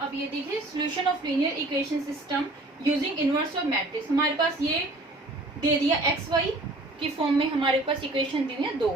अब ये देखिए solution of linear equation system using inverse of matrix. हमारे पास ये दे दिया एक्स वाई की फॉर्म में, हमारे पास इक्वेशन दी हुई है 2।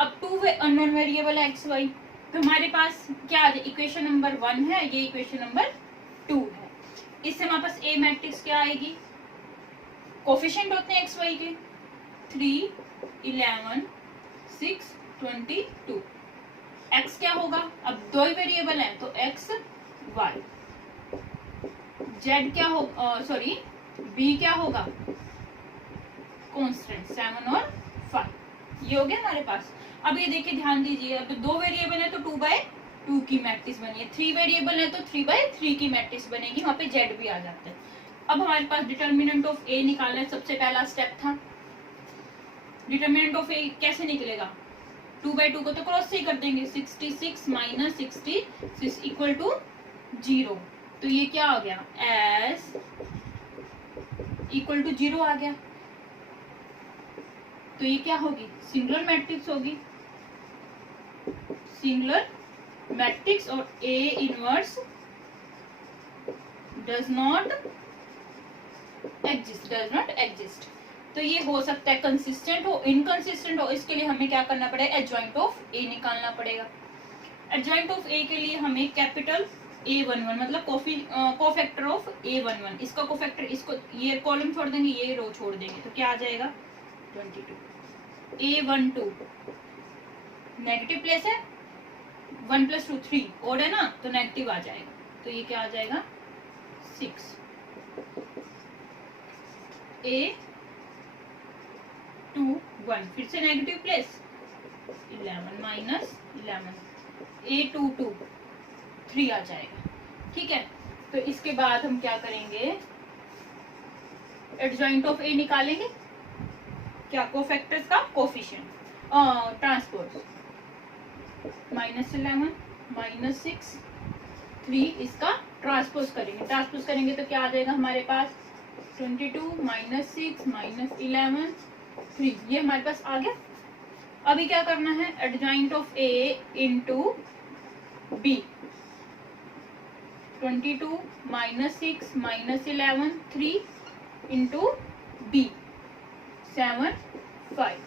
अब 2 अननोन वेरिएबल है एक्स वाई, तो हमारे पास क्या आ जाए, इक्वेशन नंबर 1 है, ये इक्वेशन नंबर 2 है। इससे हमारे पास ए मैट्रिक्स क्या आएगी, कोफिशिएंट होते हैं एक्स वाई के 3, 11, 6, 22। एक्स क्या होगा, अब दो ही वेरिएबल हैं तो एक्स वाई, जेड क्या हो, सॉरी बी क्या होगा, कांस्टेंट 7 और 5। ये हो गया हमारे पास। अब ये देखिए ध्यान दीजिए, अब 2 वेरिएबल है तो 2/2 की मैट्रिक्स बनी है, 3 वेरिएबल है तो 3/3 की मैट्रिक्स बनेगी, वहां पे जेड भी आ जाता है। अब हमारे पास डिटर्मिनेंट ऑफ ए निकालना है, सबसे पहला स्टेप था। डिटर्मिनेंट ऑफ ए कैसे निकलेगा, 2/2 को तो क्रॉस से ही कर देंगे, 66 माइनस 66 इक्वल टू 0। तो ये क्या आ गया, एस इक्वल टू 0 आ गया। तो ये क्या होगी, सिंगुलर मैट्रिक्स होगी, सिंगुलर मैट्रिक्स। और A inverse does not exist. तो ये हो सकता है कंसिस्टेंट हो, इनकंसिस्टेंट हो, इसके लिए हमें क्या करना पड़ेगा, एडजॉइंट ऑफ ए निकालना पड़ेगा। एडजॉइंट ऑफ ए के लिए हमें कैपिटल A11 मतलब कोफैक्टर ऑफ A11, इसका कोफैक्टर, इसको ये कॉलम छोड़ देंगे, ये रो छोड़ देंगे, तो क्या आ जाएगा 22। A12 नेगेटिव प्लेस है, 1 + 2 3 ओड है ना, तो नेगेटिव आ जाएगा, तो ये क्या आ जाएगा 6। A21 फिर से नेगेटिव प्लेस, 11 माइनस 11, A22 3 आ जाएगा। ठीक है, तो इसके बाद हम क्या करेंगे, एडजॉइंट ऑफ ए निकालेंगे, क्या कोफैक्टर्स का कोफिशिएंट, ट्रांसपोज, -11 -6 3, इसका ट्रांसपोज करेंगे। ट्रांसपोज करेंगे तो क्या आ जाएगा हमारे पास, 22 -6 -11 3, ये हमारे पास आ गया। अभी क्या करना है, adjoint of A into B, 22 -6 -11 3 into B 7 5।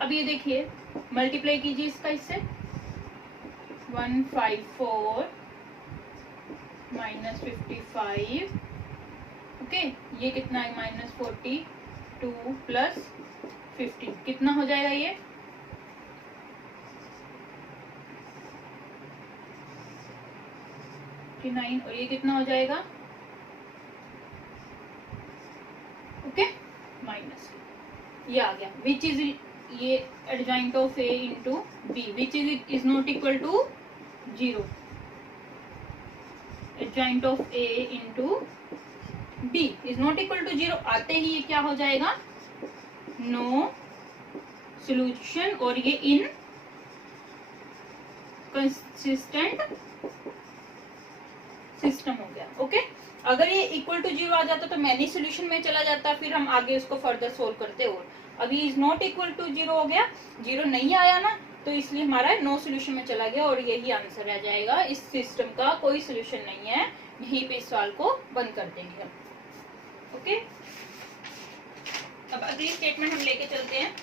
अब ये देखिए मल्टीप्लाई कीजिए इसका इससे, 154 -55, ओके, ये कितना है -42 + 15, कितना हो जाएगा ये, -9, और ये कितना हो जाएगा, ओके माइनस, ये आ गया, विच इज, ये adjoint of A into B, which is not equal to 0, adjoint of A into B is not equal to 0 आते ही ये क्या हो जाएगा, नो सॉल्यूशन, और ये इन कंसिस्टेंट सिस्टम हो गया। ओके, अगर ये इक्वल टू 0 आ जाता तो मैनी सॉल्यूशन में चला जाता, फिर हम आगे उसको फर्दर सोल्व करते। और अभी इज नॉट इक्वल टू 0 हो गया, 0 नहीं आया ना, तो इसलिए हमारा नो सॉल्यूशन में चला गया, और यही आंसर रह जाएगा। इस सिस्टम का कोई सॉल्यूशन नहीं है, यहीं पे इस सवाल को बंद कर देंगे हम। ओके, अब अगली स्टेटमेंट हम लेके चलते हैं।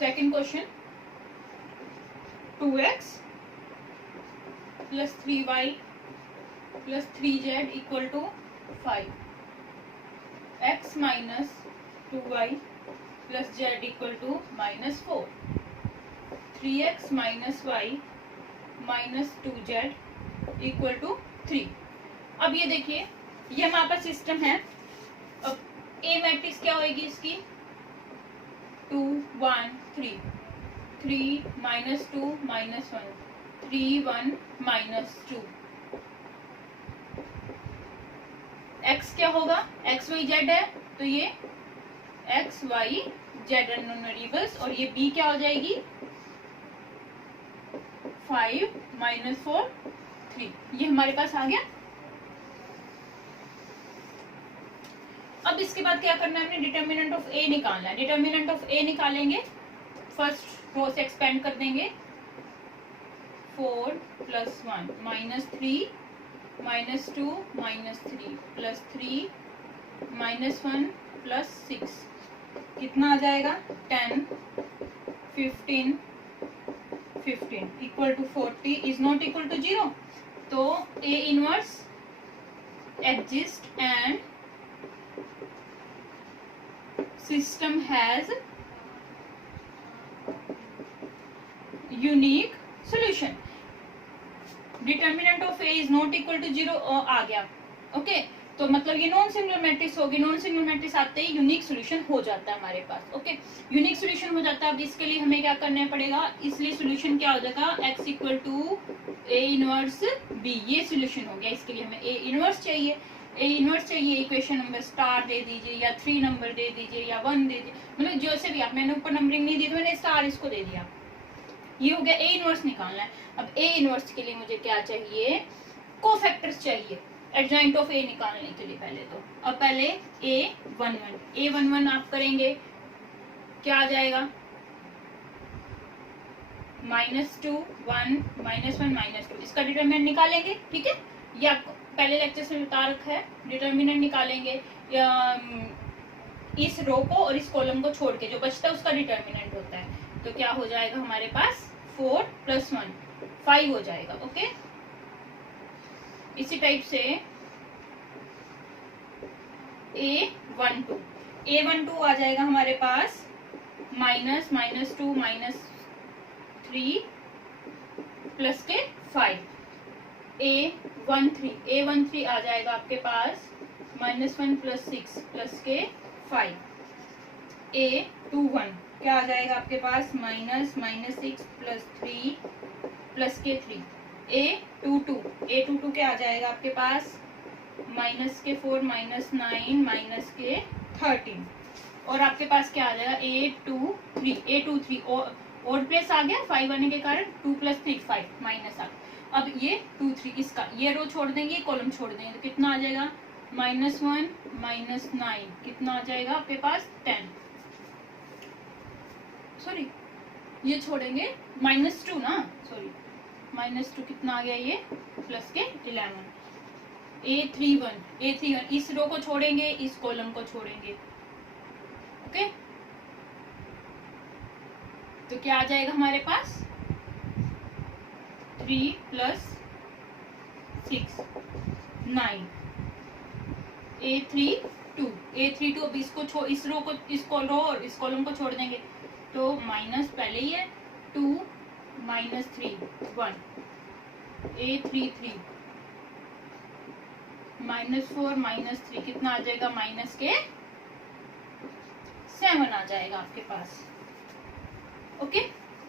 Second question, 2x + 3y + 3z = 5, x - 2y + z = -4, 3x - y - 2z = 3। अब ये देखिए, ये हमारे पास सिस्टम है। अब ए मैट्रिक्स क्या होगी इसकी, 2 1 3, 3 -2 -1, 3 1 -2। x क्या होगा, x y z है, तो ये x y Z unknown variables, और ये बी क्या हो जाएगी 5 - 4 3। ये हमारे पास आ गया। अब इसके बाद क्या करना है, हमने डिटर्मिनेंट ऑफ ए निकालना है। डिटर्मिनेंट ऑफ ए निकालेंगे, फर्स्ट रो से एक्सपेंड कर देंगे, 4 + 1 -3 -2 -3 +3 -1 +6 कितना आ जाएगा 10 15 15 equal to 40 is not equal to 0। तो A inverse exist and system has unique solution। Determinant of A is not equal to 0 आ गया। ओके, तो मतलब ये नॉन सिंगुलर मैट्रिक्स होगी। नॉन सिंगुलर मैट्रिक्स आते ही यूनिक सॉल्यूशन हो जाता है हमारे पास। ओके, यूनिक सॉल्यूशन हो जाता है। अब इसके लिए हमें क्या करना पड़ेगा, इसलिए सॉल्यूशन क्या हो जाएगा x = a इनवर्स b। ये सॉल्यूशन हो गया। इसके लिए हमें a इनवर्स चाहिए। ए इनवर्स चाहिए, इक्वेशन नंबर स्टार दे दीजिए या 3 नंबर दे दीजिए या 1 दे दीजिए, मतलब जैसे भी आप, मैंने ऊपर नंबरिंग नहीं दी तो मैंने स्टार इसको दे दिया। ये हो गया ए इनवर्स निकालना है। अब ए इनवर्स के लिए मुझे क्या चाहिए, कोफैक्टर्स चाहिए एडजॉइंट ऑफ ए निकालने के लिए। पहले तो अब पहले A11 आप करेंगे, क्या आ जाएगा -2 1 -1 -2। इसका डिटरमिनेंट निकालेंगे, ठीक है, ये आपको पहले लेक्चर में बता रखा है। डिटरमिनेंट निकालेंगे या इस रो को और इस कॉलम को छोड़ के जो बचता है उसका डिटरमिनेंट होता है। तो क्या हो जाएगा हमारे पास 4 + 1 5 हो जाएगा। ओके, इसी टाइप से A12 आ जाएगा हमारे पास -2 -3 प्लस के 5। A13 आ जाएगा आपके पास -1 + 6 प्लस के 5। A21 क्या आ जाएगा आपके पास -6 + 3 प्लस के 3। A22 क्या आ जाएगा आपके पास -4 -9 के 13। और आपके पास क्या आ जाएगा A23 और प्लस आ गया 5 आने के कारण 2 + 3 5 माइनस आ गया। अब ये 2 3 इसका ये रो छोड़ देंगे, कॉलम छोड़ देंगे, तो कितना आ जाएगा -1 -9 कितना आ जाएगा आपके पास 10। सॉरी ये छोड़ेंगे -2 ना, सॉरी -2 कितना आ गया ये प्लस के 11। A31 इस रो को छोड़ेंगे, इस कॉलम को छोड़ेंगे। ओके, तो क्या आ जाएगा हमारे पास 3 + 6 9। A32 अब इसको इस रो को, इस रो और इस कॉलम को छोड़ देंगे, तो माइनस पहले ही है 2 -3 1। A33 -4 -3 कितना आ जाएगा -7 आ जाएगा आपके पास। ओके,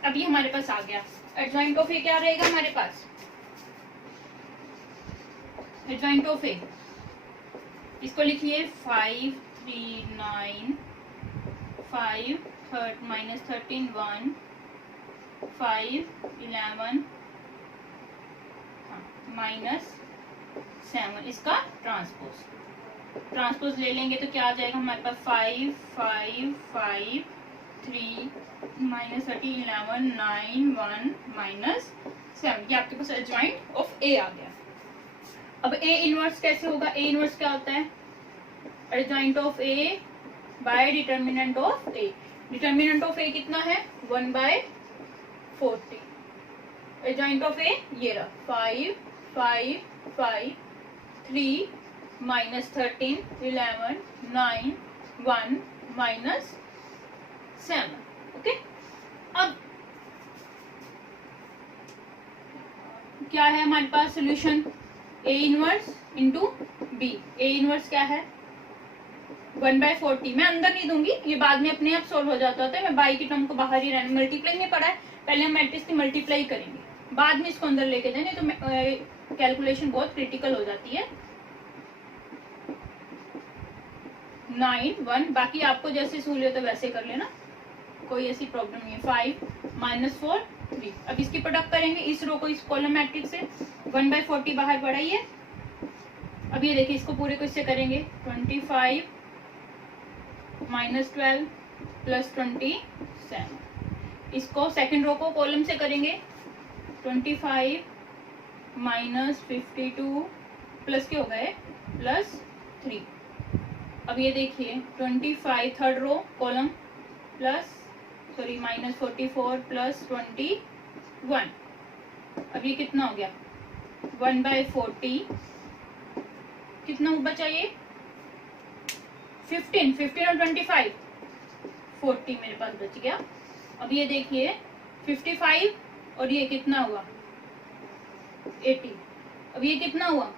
अभी हमारे पास आ गया एडजॉइंट ऑफ ए। क्या रहेगा हमारे पास एडजॉइंट ऑफ ए, इसको लिखिए 5 3 9 5 -13 1 5 11 -7। इसका ट्रांसपोज ले लेंगे तो क्या आ जाएगा हमारे पास 5 5 5 3 -13 11 9 1 -7। ये आपके पास एडजॉइंट ऑफ ए आ गया। अब ए इनवर्स कैसे होगा, ए इनवर्स क्या होता है, adjoint of A by determinant of A. Determinant of A कितना है 1/40। एडजॉइंट ऑफ ए ये रहा 5 5 5 3 -13 11 9 1 -7। ओके, अब क्या है हमारे पास solution, A inverse into B. A inverse क्या है 1/40। मैं अंदर नहीं दूंगी, ये बाद में अपने आप सोल्व हो जाता है। मैं बाई की टर्म को बाहर ही रहने, मल्टीप्लाई नहीं पढ़ा है, पहले हम मैट्रिक्स की मल्टीप्लाई करेंगे, बाद में इसको अंदर लेके जाएंगे, तो कैलकुलेशन बहुत क्रिटिकल हो जाती है। 9 1, बाकी आपको जैसे सहूलियत है वैसे कर लेना। कोई ऐसी प्रॉब्लम नहीं है। 5 माइनस 4 3। अब इसकी प्रोडक्ट करेंगे इस रो को इस कॉलम मैट्रिक्स से। 1/40 बाहर बढ़ाइए। अब ये देखिए इसको पूरे को इससे करेंगे 25 माइनस 12 प्लस 27। इसको सेकंड रो को कॉलम से करेंगे 25 माइनस 52 प्लस के हो गए प्लस 3। अब ये देखिए 25 third row column plus minus 44 plus 21। अब ये कितना हो गया 1/40 कितना बचा ये 15 और 25 40 मेरे पास बच गया। अब ये देखिए 55 और ये कितना हुआ 80। अब ये कितना हुआ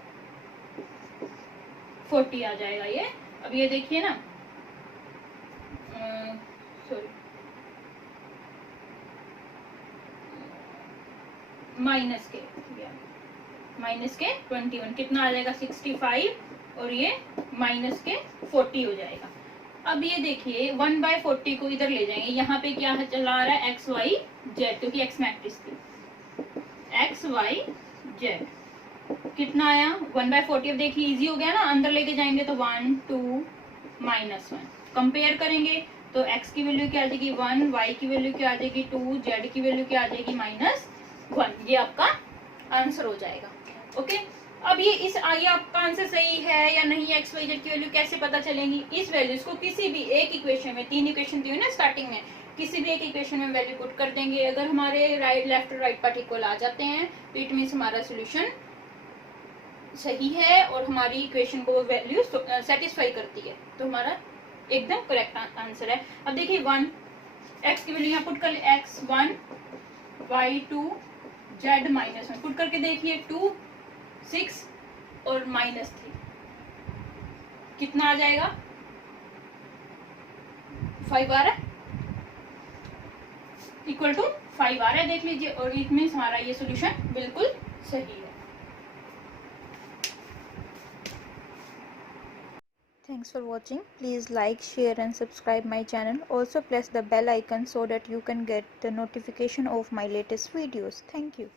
40 आ जाएगा ये। अब ये देखिए ना माइनस के 21 कितना आ जाएगा 65 और ये माइनस के 40 हो जाएगा। अब ये देखिए 1/40 को इधर ले जाएंगे। यहाँ पे क्या चला आ रहा है एक्स वाई जेड, क्योंकि एक्स मैट्रिक्स थी। एक्स वाई जेड कितना आया 1/40। अब देखिए इजी हो गया ना, अंदर लेके जाएंगे तो 1 2 -1। कंपेयर करेंगे तो x की वैल्यू क्या आ जाएगी 1, y की वैल्यू क्या आ जाएगी 2, z की वैल्यू क्या आ जाएगी -1। ये आपका आंसर हो जाएगा। ओके, अब ये आपका आंसर सही है या नहीं, एक्स वाई जेड की वैल्यू कैसे पता चलेंगी। इस वैल्यूज को किसी भी एक इक्वेशन में, 3 इक्वेशन दी हुई ना स्टार्टिंग में, किसी भी एक इक्वेशन में वैल्यू पुट कर देंगे। अगर हमारे लेफ्ट और राइट पार्ट इक्वल आ जाते हैं तो इट मीन्स हमारा सोल्यूशन सही है और हमारी इक्वेशन को वैल्यू सेटिस्फाई करती है, तो हमारा एकदम करेक्ट आंसर है। अब देखिए 1 एक्स की वैल्यू यहाँ पुट कर x1 y2 z -1 पुट करके देखिए 2 6 और -3 कितना आ जाएगा 5 आ रहा है, इक्वल टू 5 आ रहा है। देख लीजिए और इट मीन्स हमारा ये सोल्यूशन बिल्कुल सही है। Thanks for watching. Please like, share and subscribe my channel. Also press the bell icon so that you can get the notification of my latest videos. Thank you.